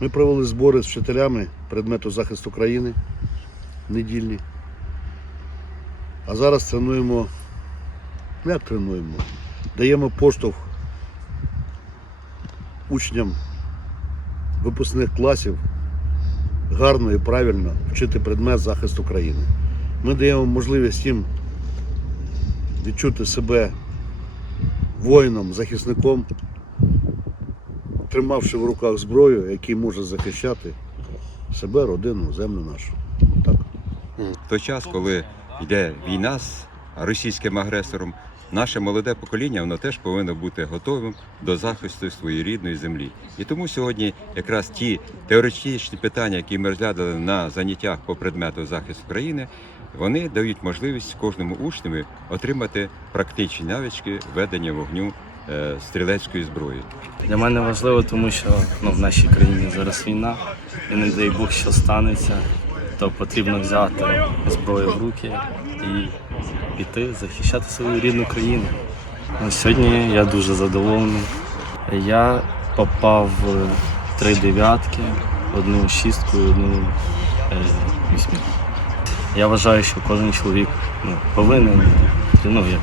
Ми провели збори з вчителями предмету захисту країни недільні. А зараз тренуємо, ну як тренуємо, даємо поштовх учням випускних класів гарно і правильно вчити предмет захисту країни. Ми даємо можливість їм відчути себе воїном, захисником, тримавши в руках зброю, який може захищати себе, родину, землю нашу. Так. В той час, коли йде війна з російським агресором, наше молоде покоління воно теж повинно бути готовим до захисту своєї рідної землі. І тому сьогодні якраз ті теоретичні питання, які ми розглядали на заняттях по предмету захисту країни, вони дають можливість кожному учневі отримати практичні навички ведення вогню стрілецької зброї. Для мене важливо, тому що ну, в нашій країні зараз війна, і не дай Бог, що станеться, то потрібно взяти зброю в руки і піти захищати свою рідну країну. Ну, Сьогодні я дуже задоволений. Я попав в три дев'ятки, одну шістку і одну е, вісьмірку. Я вважаю, що кожен чоловік ну, повинен ну, як,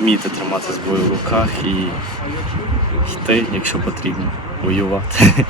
вміти тримати зброю в руках і йти, якщо потрібно, воювати.